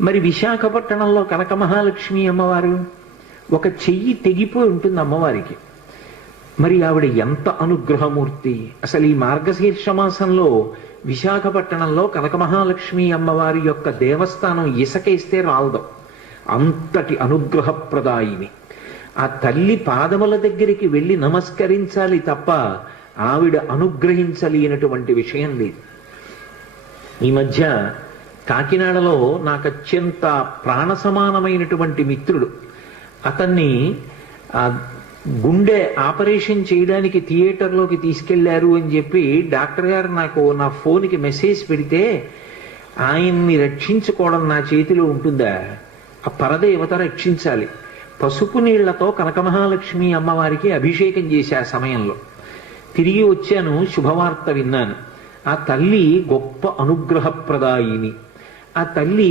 మరి విశాఖపట్నంలో కనక మహాలక్ష్మి అమ్మవారు ఒక చెయ్యి తెగిపోయి ఉంటుంది అమ్మవారికి. మరి ఆవిడ ఎంత అనుగ్రహమూర్తి! అసలు ఈ మార్గశీర్ష మాసంలో విశాఖపట్నంలో కనక మహాలక్ష్మి అమ్మవారి యొక్క దేవస్థానం ఇసకేస్తే రాలదు, అంతటి అనుగ్రహప్రదాయిని. ఆ తల్లి పాదముల దగ్గరికి వెళ్ళి నమస్కరించాలి తప్ప ఆవిడ అనుగ్రహించలేనటువంటి విషయం లేదు. ఈ మధ్య కాకినాడలో నాకు అత్యంత ప్రాణ సమానమైనటువంటి మిత్రుడు, అతన్ని గుండె ఆపరేషన్ చేయడానికి థియేటర్లోకి తీసుకెళ్లారు అని చెప్పి డాక్టర్ గారు నాకు నా ఫోన్కి మెసేజ్ పెడితే, ఆయన్ని రక్షించుకోవడం నా చేతిలో ఉంటుందా? ఆ పరదేవత రక్షించాలి. పసుపు నీళ్లతో కనక మహాలక్ష్మి అమ్మవారికి అభిషేకం చేశా సమయంలో. తిరిగి వచ్చాను, శుభవార్త విన్నాను. ఆ తల్లి గొప్ప అనుగ్రహప్రదాయిని. ఆ తల్లి